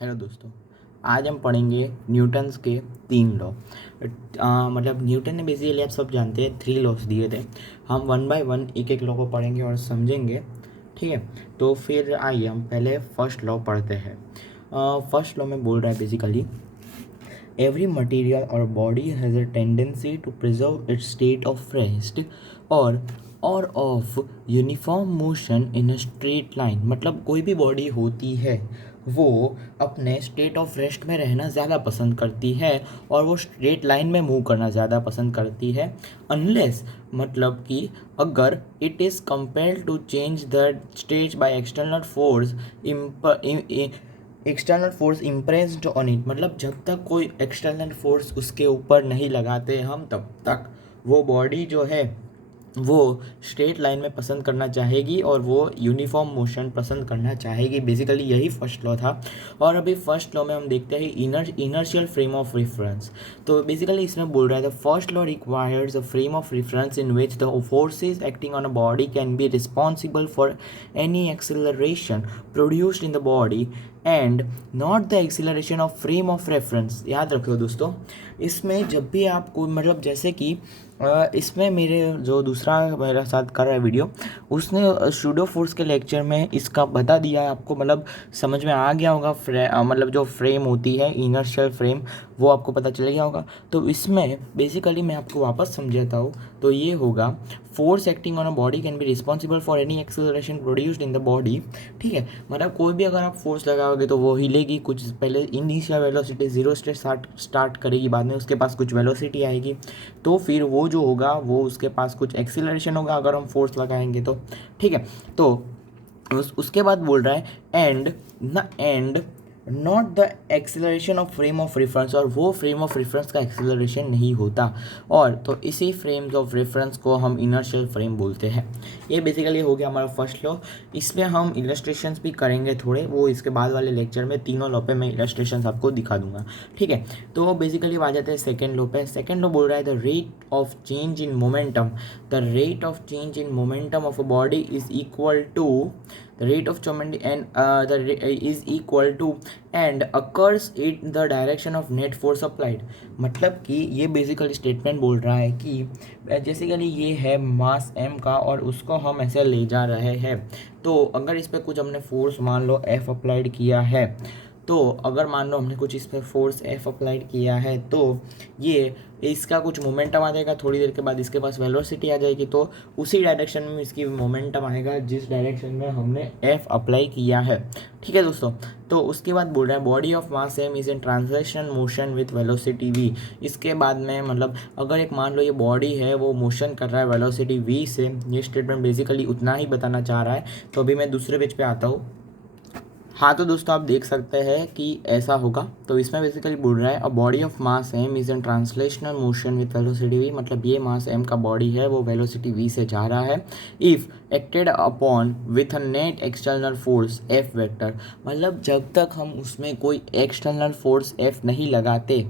Hello दोस्तों। आज हम पढ़ेंगे न्यूटन्स के 3 लॉ। मतलब न्यूटन ने बेसिकली आप सब जानते हैं 3 लॉस दिए थे। हम वन बाय वन एक एक लॉ को पढ़ेंगे और समझेंगे। ठीक है, तो फिर आइए हम पहले फर्स्ट लॉ पढ़ते हैं। फर्स्ट लॉ में बोल रहा है basically every material or body has a tendency to preserve its state of rest or of uniform motion in a straight line। मतलब कोई भी बॉडी होती है वो अपने स्टेट ऑफ रेस्ट में रहना ज़्यादा पसंद करती है और वो स्ट्रेट लाइन में मूव करना ज़्यादा पसंद करती है अनलेस मतलब कि अगर it is compelled to change the stage by external force impressed on it. मतलब जब तक कोई एक्सटर्नल फोर्स उसके ऊपर नहीं लगाते हम तब तक वो बॉडी जो है वो स्ट्रेट लाइन में पसंद करना चाहेगी और वो यूनिफॉर्म मोशन पसंद करना चाहेगी। बेसिकली यही फर्स्ट लॉ था। और अभी फर्स्ट लॉ में हम देखते हैं इनर्शियल फ्रेम ऑफ रेफरेंस। तो बेसिकली इसमें बोल रहा है the first law requires a frame of reference in which the forces acting on a body can be responsible for any acceleration produced in the body and not the acceleration of frame of reference. याद रखो दोस्तों, इसमें जब भी आपको मतलब जैसे कि इसमें मेरे जो दूसरा मेरा साथ कर रहा है वीडियो, उसने शूडो फोर्स के लेक्चर में इसका बता दिया है आपको। मतलब समझ में आ गया होगा। मतलब जो फ्रेम होती है इनर्शियल फ्रेम वो आपको पता चल गया होगा। तो इसमें बेसिकली मैं आपको वापस समझाता हूँ। तो ये होगा force acting on a body can be responsible for any acceleration produced in the body. ठीक है, मतलब कोई भी अगर आप फोर्स लगाओगे तो वो हिलेगी। कुछ पहले इनिशियल वेलोसिटी जीरो से स्टार्ट करेगी, बाद में उसके पास कुछ वेलोसिटी आएगी, तो फिर वो जो होगा वो उसके पास कुछ एक्सीलरेशन होगा अगर हम फोर्स लगाएंगे तो। ठीक है, तो उसके बाद बोल रहा है and not the acceleration of frame of reference. और वो फ्रेम ऑफ रेफरेंस का एक्सेलरेशन नहीं होता। और तो इसी फ्रेम्स ऑफ रेफरेंस को हम इनर्शियल फ्रेम बोलते हैं। ये बेसिकली हो गया हमारा फर्स्ट लॉ। इसमें हम इलस्ट्रेशंस भी करेंगे थोड़े, वो इसके बाद वाले लेक्चर में तीनों लॉ पे मैं इलस्ट्रेशंस आपको दिखा दूंगा। ठीक है, तो बेसिकली आ जाते हैं सेकेंड लॉ पे। सेकेंड लॉ बोल रहा है the rate of change in momentum, the rate of change in momentum of a body is equal to the rate of change is equal to and occurs in the direction of net force applied। मतलब कि ये basically statement बोल रहा है कि basically ये है मास m का और उसको हम ऐसे ले जा रहे हैं। तो अगर इस पर कुछ हमने फोर्स मान लो F अप्लाइड किया है, तो अगर मान लो हमने कुछ इस पर फोर्स F अप्लाइड किया है तो ये इसका कुछ मोमेंटम आ जाएगा। थोड़ी देर के बाद इसके पास वेलोसिटी आ जाएगी, तो उसी डायरेक्शन में इसकी मोमेंटम आएगा जिस डायरेक्शन में हमने F अप्लाई किया है। ठीक है दोस्तों, तो उसके बाद बोल रहा है body of mass m is in translation motion with velocity v। इसके बाद में मतलब अगर एक मान लो ये बॉडी है वो मोशन कर रहा है वेलोसिटी v से। ये स्टेटमेंट बेसिकली उतना ही बताना चाह रहा है। तो अभी मैं दूसरे पेज पे आता हूँ। हाँ, तो दोस्तों आप देख सकते हैं कि ऐसा होगा। तो इसमें बेसिकली बोल रहा है a body of mass m is in translational motion with velocity v। मतलब ये मास m का बॉडी है वो वेलोसिटी v से जा रहा है if acted upon with a net external force f vector. मतलब जब तक हम उसमें कोई एक्सटर्नल फोर्स f नहीं लगाते,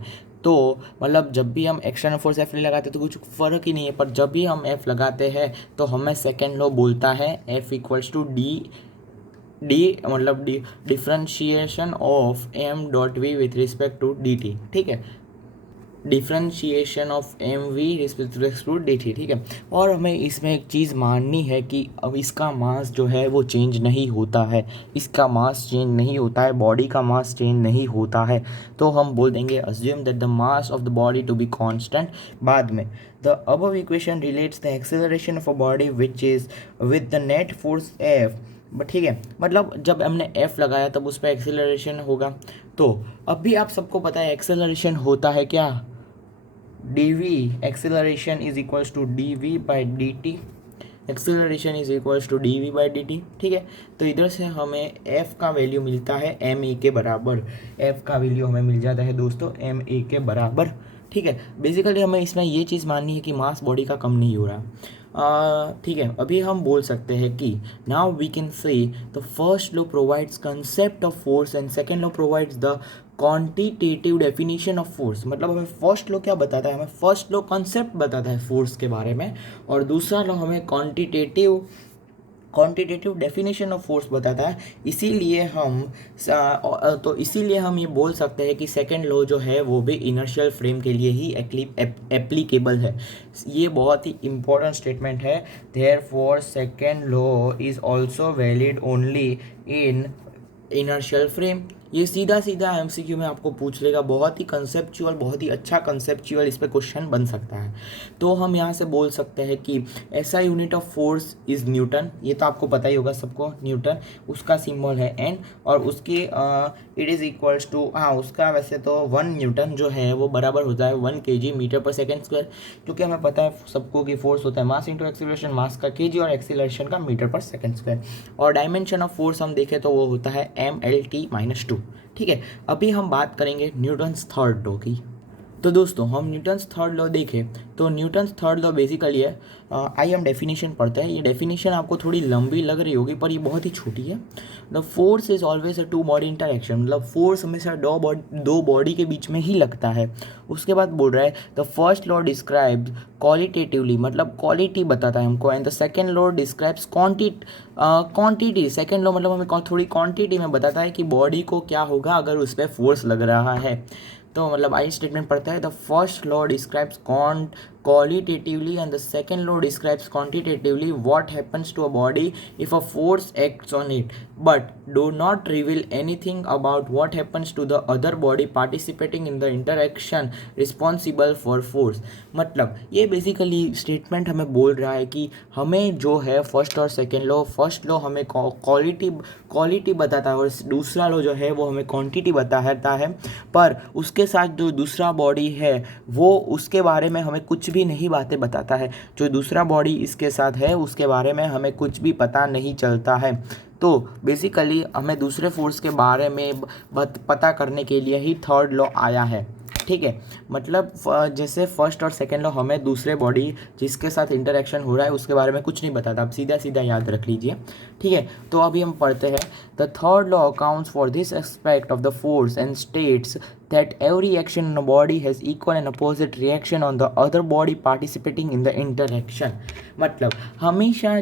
तो मतलब जब भी हम एक्सटर्नल फोर्स F नहीं लगाते तो कुछ फ़र्क ही नहीं है। पर जब भी हम F लगाते हैं तो हमें सेकेंड लॉ बोलता है F इक्वल्स टू मतलब differentiation of M dot V with respect to D T. ठीक है, differentiation of M V respect to D T. ठीक है, और हमें इसमें एक चीज़ माननी है कि अब इसका मास जो है वो चेंज नहीं होता है। इसका मास चेंज नहीं होता है, बॉडी का मास चेंज नहीं होता है। तो हम बोल देंगे assume that the mass of the body to be constant. बाद में the above equation relates the acceleration of a body which is with the net force F. But ठीक है, मतलब जब हमने F लगाया तब उस पर एक्सेलरेशन होगा। तो अब भी आप सबको पता है एक्सेलरेशन होता है क्या, dv। Acceleration is equals to dv by dt। Acceleration is equals to dv by dt। ठीक है, तो इधर से हमें F का वैल्यू मिलता है ma के बराबर। F का वैल्यू हमें मिल जाता है दोस्तों ma के बराबर। ठीक है, बेसिकली हमें इसमें ये चीज़ माननी है कि मास बॉडी का कम नहीं हो रहा। ठीक है, अभी हम बोल सकते हैं कि now we can say the first law provides concept of force and second law provides the quantitative definition of force. मतलब हमें फर्स्ट लॉ क्या बताता है, हमें फर्स्ट लॉ कंसेप्ट बताता है फोर्स के बारे में, और दूसरा लॉ हमें quantitative quantitative definition of force बताता है। इसीलिए हम ये बोल सकते हैं कि सेकंड लॉ जो है वो भी इनर्शियल फ्रेम के लिए ही एप्लीकेबल है। ये बहुत ही इंपॉर्टेंट स्टेटमेंट है। Therefore second law is also valid only in inertial frame. ये सीधा सीधा एमसीक्यू में आपको पूछ लेगा, बहुत ही कंसेप्चुअल, बहुत ही अच्छा कंसेप्चुअल इस पे क्वेश्चन बन सकता है। तो हम यहाँ से बोल सकते हैं कि ऐसा unit of force is Newton. ये तो आपको पता ही होगा सबको, न्यूटन, उसका सिंबल है एन, और उसकी इट इज़ इक्वल्स टू, हाँ उसका वैसे तो 1 न्यूटन जो है वो बराबर होता है 1 kg मीटर पर सेकेंड स्क्वायर, क्योंकि हमें पता है सबको कि फोर्स होता है मास इंटू एक्सीलरेशन, मास का kg और एक्सीलरेशन का मीटर पर सेकेंड स्क्वायर। और डायमेंशन ऑफ फोर्स हम देखें तो वो होता है mlt-2। ठीक है, अभी हम बात करेंगे न्यूटन्स थर्ड लॉ की। तो दोस्तों हम न्यूटन्स थर्ड लॉ देखें तो न्यूटन्स थर्ड लॉ बेसिकली है, आइए हम डेफिनेशन पढ़ते हैं। ये डेफिनेशन आपको थोड़ी लंबी लग रही होगी पर ये बहुत ही छोटी है। The force is always a two body interaction, मतलब फोर्स हमेशा दो बॉडी के बीच में ही लगता है। उसके बाद बोल रहा है the first law describes qualitatively, मतलब क्वालिटी बताता है हमको, and the second law describes quantity. Second law मतलब हमें थोड़ी क्वांटिटी में बताता है कि बॉडी को क्या होगा अगर उस पर फोर्स लग रहा है। तो मतलब आई स्टेटमेंट पढ़ता है, the first law describes qualitatively and the second law describes quantitatively what happens to a body if a force acts on it, but do not reveal anything about what happens to the other body participating in the interaction responsible for force। मतलब ये basically statement हमें बोल रहा है कि हमें जो है फर्स्ट और सेकेंड लॉ, फर्स्ट लॉ हमें क्वालिटी बताता है और दूसरा लॉ जो है वो हमें क्वांटिटी बताता है, पर उसके साथ जो दूसरा बॉडी है वो उसके बारे में हमें कुछ भी नहीं बातें बताता है। जो दूसरा बॉडी इसके साथ है उसके बारे में हमें कुछ भी पता नहीं चलता है। तो बेसिकली हमें दूसरे फोर्स के बारे में पता करने के लिए ही थर्ड लॉ आया है। ठीक है, मतलब जैसे फर्स्ट और सेकेंड लॉ हमें दूसरे बॉडी जिसके साथ इंटरेक्शन हो रहा है उसके बारे में कुछ नहीं बताता, आप सीधा सीधा याद रख लीजिए। ठीक है, तो अभी हम पढ़ते हैं। The third law accounts for this aspect of the force and states that every action in a body has equal and opposite reaction on the other body participating in the interaction। मतलब हमेशा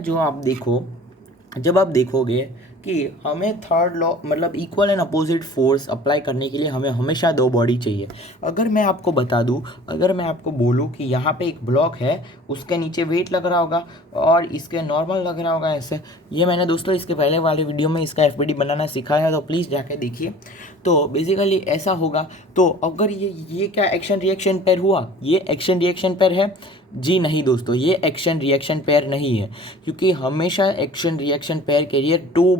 जब आप देखोगे कि हमें third law मतलब equal and opposite force apply करने के लिए हमें हमेशा दो बॉडी चाहिए। अगर मैं आपको बता दूं, अगर मैं आपको बोलूं कि यहाँ पे एक ब्लॉक है, उसके नीचे वेट लग रहा होगा और इसके नॉर्मल लग रहा होगा ऐसे, ये मैंने दोस्तों इसके पहले वाले वीडियो में इसका एफबीडी बनाना सिखाया है, तो प्लीज़ जाके देखिए। तो बेसिकली ऐसा होगा। तो अगर ये क्या एक्शन रिएक्शन पेयर हुआ, ये एक्शन रिएक्शन पेयर है? जी नहीं दोस्तों, ये एक्शन रिएक्शन पेयर नहीं है, क्योंकि हमेशा एक्शन रिएक्शन पेयर के लिए दो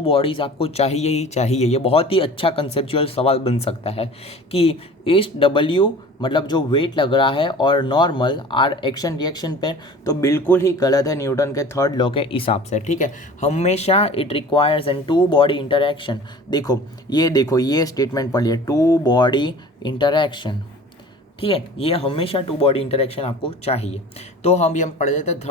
बॉडीज़ आपको चाहिए ही चाहिए। ये बहुत ही अच्छा कंसेप्चुअल सवाल बन सकता है कि इस डब्ल्यू मतलब जो वेट लग रहा है और normal are action reaction pair, तो बिल्कुल ही गलत है न्यूटन के थर्ड लॉ के हिसाब से। ठीक है, हमेशा it requires an two body interaction. देखो ये स्टेटमेंट पढ़िए, टू बॉडी इंटरेक्शन। ठीक है, ये हमेशा टू बॉडी इंटरेक्शन आपको चाहिए। तो हम पढ़ लेते हैं the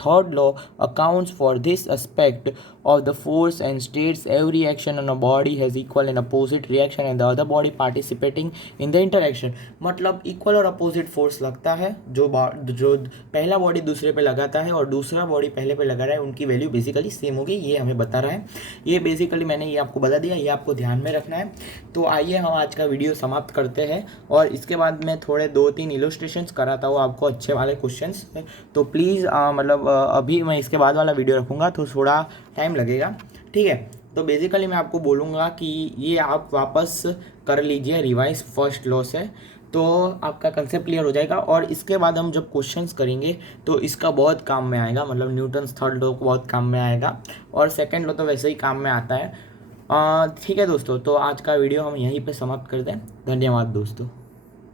third law accounts for this aspect of the force and states every action on a body has equal and opposite reaction and the other body participating in the interaction. मतलब equal और opposite force लगता है, जो पहला body दूसरे पे लगाता है और दूसरा बॉडी पहले पे लगा रहा है, उनकी वैल्यू बेसिकली सेम होगी, ये हमें बता रहा है। ये बेसिकली मैंने ये आपको बता दिया, ये आपको ध्यान में रखना है। तो आइए हम आज का वीडियो समाप्त करते हैं और इसके बाद मैं थोड़े 2-3 इलस्ट्रेशंस कराता हूँ आपको अच्छे वाले क्वेश्चंस। तो प्लीज़ अभी मैं इसके बाद वाला वीडियो रखूँगा तो थोड़ा टाइम लगेगा। ठीक है, तो बेसिकली मैं आपको बोलूँगा कि ये आप वापस कर लीजिए रिवाइज फर्स्ट लॉ से, तो आपका कंसेप्ट क्लियर हो जाएगा। और इसके बाद हम जब क्वेश्चंस करेंगे तो इसका बहुत काम में आएगा, मतलब न्यूटन्स थर्ड लॉ बहुत काम में आएगा और सेकेंड लॉ तो वैसे ही काम में आता है। ठीक है दोस्तों, तो आज का वीडियो हम यहीं पे समाप्त कर दें। धन्यवाद दोस्तों।